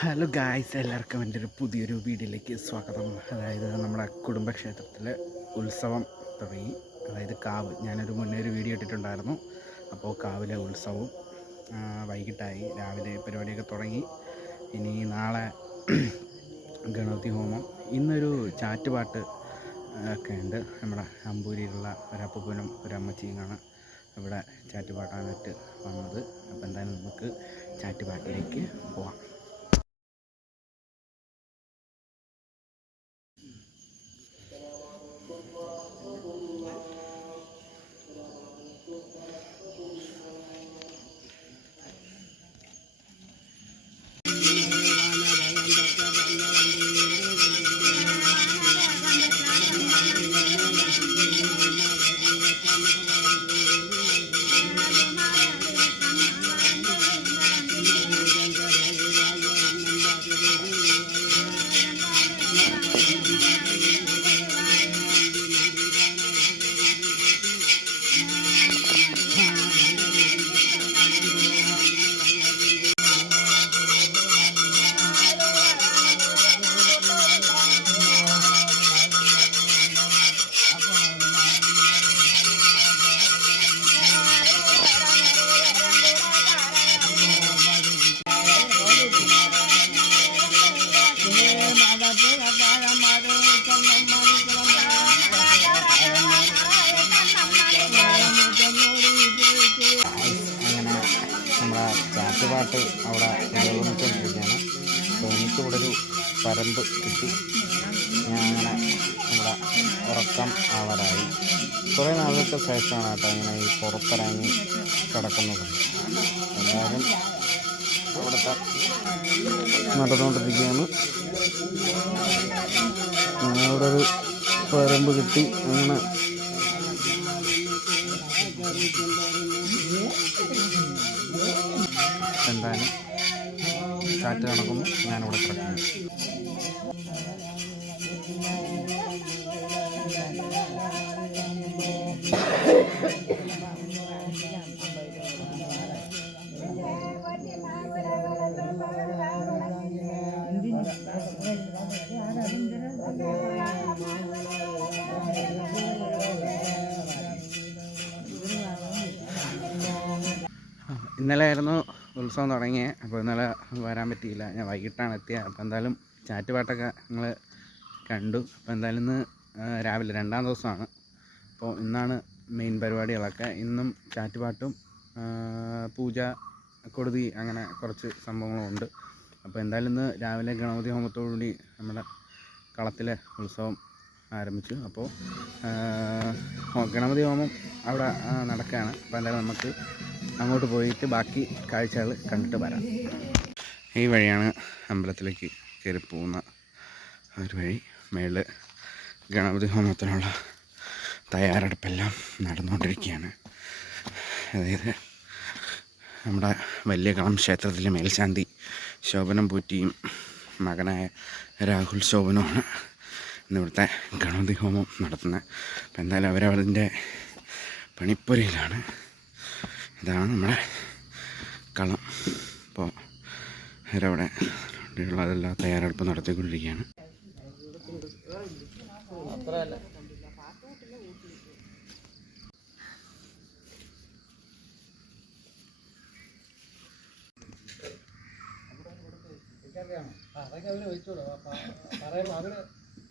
Hello guys, എല്ലാവർക്കും എൻ്റെ ഒരു പുതിയൊരു വീഡിയോയിലേക്ക് സ്വാഗതം. അതായത് നമ്മുടെ കുടുംബക്ഷേത്രത്തിലെ ഉത്സവം തുടങ്ങി. അതായത് കാവ്, ഞാനൊരു മുന്നേ ഒരു വീഡിയോ ഇട്ടിട്ടുണ്ടായിരുന്നു. അപ്പോൾ കാവിലെ ഉത്സവവും വൈകിട്ടായി, രാവിലെ പരിപാടിയൊക്കെ തുടങ്ങി. ഇനി നാളെ ഗണപതി ഹോമം, ഇന്നൊരു ചാറ്റുപാട്ട് ഒക്കെ ഉണ്ട്. നമ്മുടെ അമ്പൂരിയിലുള്ള ഒരപ്പൂപ്പനും ഒരമ്മച്ചിയുമാണ് ഇവിടെ ചാറ്റുപാടാനായിട്ട് വന്നത്. അപ്പോൾ എന്തായാലും നമുക്ക് ചാറ്റുപാട്ടിലേക്ക് പോവാം. ചാറ്റുപാട്ട് അവിടെ പുരോഗമിച്ചുകൊണ്ടിരിക്കുകയാണ്. അപ്പോൾ എനിക്കിവിടെ ഒരു പരമ്പ് കിട്ടി. ഞാൻ അങ്ങനെ നമ്മുടെ ഉറക്കം ആവാറായി. കുറേ നാളുകൾക്ക് ശേഷമാണ് കേട്ടോ ഇങ്ങനെ ഈ പുറത്തിറങ്ങി കിടക്കുന്നത്. എല്ലാവരും അവിടുത്തെ നടന്നുകൊണ്ടിരിക്കുകയാണ്. അവിടെ ഒരു പരമ്പ് കിട്ടി. അങ്ങനെ എന്തായാലും കാറ്റ് നടക്കുമ്പോൾ ഞാനിവിടെ കിടക്കുന്നു. ഇന്നലെ ആയിരുന്നു ഉത്സവം തുടങ്ങിയത്. അപ്പോൾ ഇന്നലെ വരാൻ പറ്റിയില്ല, ഞാൻ വൈകിട്ടാണ് എത്തിയത്. അപ്പോൾ എന്തായാലും ചാറ്റുപാട്ടൊക്കെ നിങ്ങൾ കണ്ടു. അപ്പോൾ എന്തായാലും ഇന്ന് രാവിലെ രണ്ടാം ദിവസമാണ്. അപ്പോൾ ഇന്നാണ് മെയിൻ പരിപാടികളൊക്കെ. ഇന്നും ചാറ്റുപാട്ടും പൂജ, കൊടുതി, അങ്ങനെ കുറച്ച് സംഭവങ്ങളുണ്ട്. അപ്പോൾ എന്തായാലും ഇന്ന് രാവിലെ ഗണപതി ഹോമത്തോടുകൂടി നമ്മുടെ കളത്തിലെ ഉത്സവം ആരംഭിച്ചു. അപ്പോൾ ഗണപതി ഹോമം അവിടെ നടക്കുകയാണ്. അപ്പോൾ എന്തായാലും നമുക്ക് അങ്ങോട്ട് പോയിട്ട് ബാക്കി കാഴ്ചകൾ കണ്ടിട്ട് വരാം. ഈ വഴിയാണ് അമ്പലത്തിലേക്ക് കയറി പോകുന്ന ഒരു വഴി. മേളിൽ ഗണപതി ഹോമത്തിനുള്ള തയ്യാറെടുപ്പെല്ലാം നടന്നുകൊണ്ടിരിക്കുകയാണ്. അതായത് നമ്മുടെ വലിയ കളം ക്ഷേത്രത്തിലെ മേൽശാന്തി ശോഭനം പൂറ്റിയും മകനായ രാഹുൽ ശോഭനുമാണ് ഇന്നിവിടുത്തെ ഗണപതി ഹോമം നടത്തുന്നത്. അപ്പോൾ എന്തായാലും അവരവരുടെ പണിപ്പുരയിലാണ്. ഇതാണ് നമ്മുടെ കളം. അപ്പോൾ അവരവിടെ ഉള്ളതെല്ലാം തയ്യാറെടുപ്പ് നടത്തിക്കൊണ്ടിരിക്കുകയാണ്.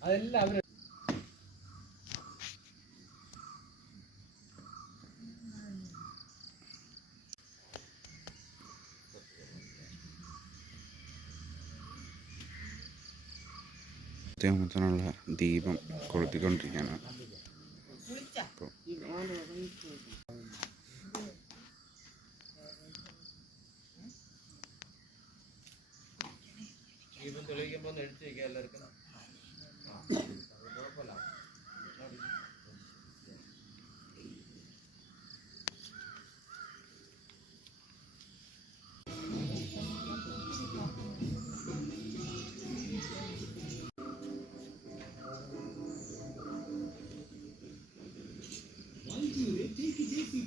അതെല്ലാം ഹോമത്തിനുള്ള ദീപം കൊളുത്തിക്കൊണ്ടിരിക്കുകയാണ്. അപ്പോൾ ദീപം തെളിയിക്കുമ്പോൾ എടുത്ത് വയ്ക്കുക എല്ലാവർക്കും. കുഴപ്പമില്ല.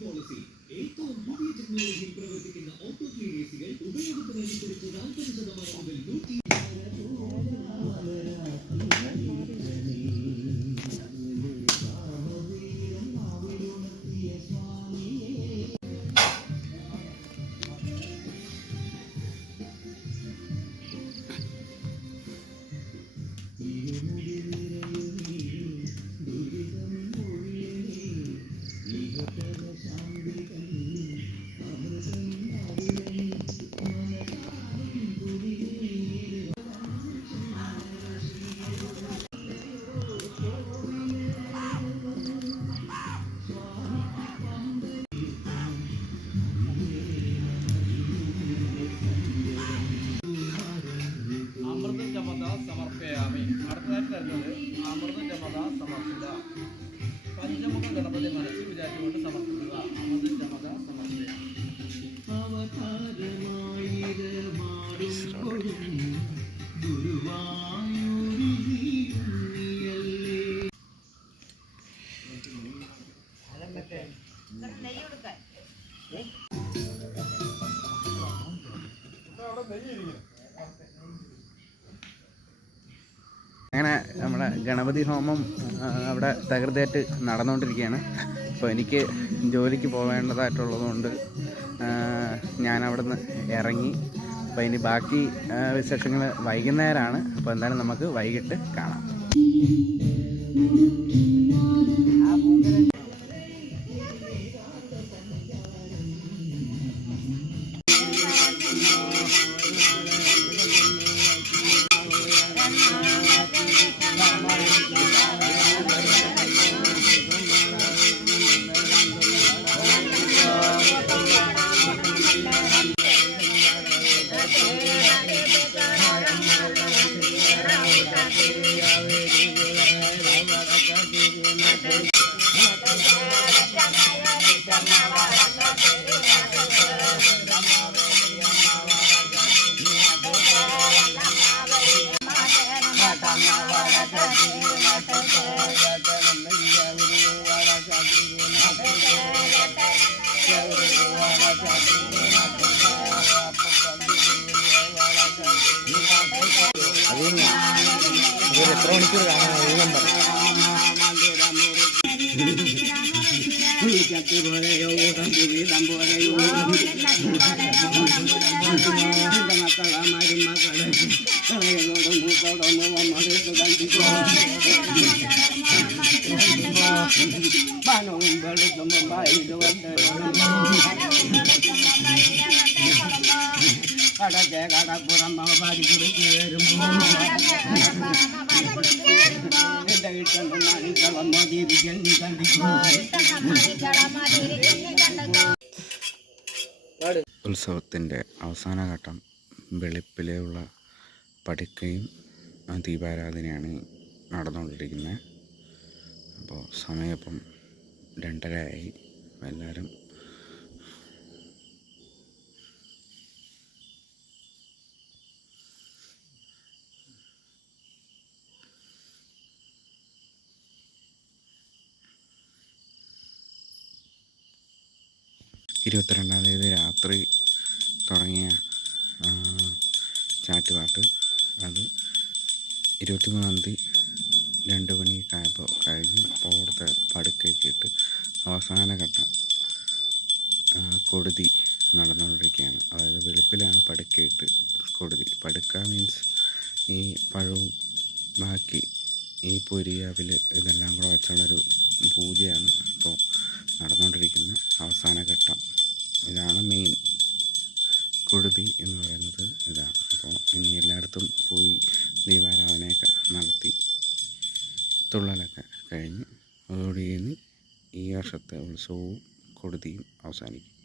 പോളിസി ഏറ്റവും പുതിയ ടെക്നോളജിയിൽ പ്രവർത്തിക്കുന്ന ഓട്ടോ 3 ഉപയോഗത്തിന് അനുസരിച്ച് 40% മുതൽ 100 സമർപ്പയാമി. അടുത്തതായിട്ട് വരുന്നത് അമൃതജമത സമർപ്പിത. പഞ്ചമുഖ ഗണപതി മനസ്സിൽ വിചാരിച്ചുകൊണ്ട് സമർപ്പിക്കുക. അമൃതജമത സമർപ്പയ. അങ്ങനെ നമ്മുടെ ഗണപതി ഹോമം അവിടെ തകൃതിയായിട്ട് നടന്നുകൊണ്ടിരിക്കുകയാണ്. അപ്പോൾ എനിക്ക് ജോലിക്ക് പോവേണ്ടതായിട്ടുള്ളതുകൊണ്ട് ഞാനവിടെ നിന്ന് ഇറങ്ങി. അപ്പോൾ ഇനി ബാക്കി വിശേഷങ്ങൾ വൈകുന്നേരമാണ്. അപ്പോൾ എന്തായാലും നമുക്ക് വൈകിട്ട് കാണാം. എത്ര മണിക്കൂർ കാണാൻ ഈ നമ്പർ കടപ്പുറം പാടി കുറിച്ച് വരുമ്പോൾ ഉത്സവത്തിൻ്റെ അവസാന ഘട്ടം വെളുപ്പിലെയുള്ള പടുക്കയും ദീപാരാധനയാണ് നടന്നുകൊണ്ടിരിക്കുന്നത്. അപ്പോൾ സമയം 2:30 എല്ലാവരും ഇരുപത്തിരണ്ടാം തീയതി രാത്രി തുടങ്ങിയ ചാറ്റുപാട്ട് അത് 23-ാം തീയതി 2 മണിയൊക്കെ ആയപ്പോൾ കഴിഞ്ഞ്. അപ്പോൾ അവിടുത്തെ പടുക്കയൊക്കെ ഇട്ട് അവസാന ഘട്ടം കൊടുതി നടന്നുകൊണ്ടിരിക്കുകയാണ്. അതായത് വെളുപ്പിലാണ് പടുക്കയിട്ട് കൊടുതി. പടുക്ക മീൻസ് ഈ പഴവും ബാക്കി ഈ പൊരി അവിൽ ഇതെല്ലാം കൂടെ വെച്ചുള്ളൊരു പൂജയാണ് ഇപ്പോൾ നടന്നുകൊണ്ടിരിക്കുന്ന അവസാന ഘട്ടം. ഇതാണ് മെയിൻ കൊടുതി എന്ന് പറയുന്നത് ഇതാണ്. അപ്പോൾ ഇനി എല്ലായിടത്തും പോയി ദീപാരാധനയൊക്കെ നടത്തി തുള്ളലൊക്കെ കഴിഞ്ഞ് അതോടുകൂടി ഈ വർഷത്തെ ഉത്സവവും കൊടുതിയും അവസാനിക്കും.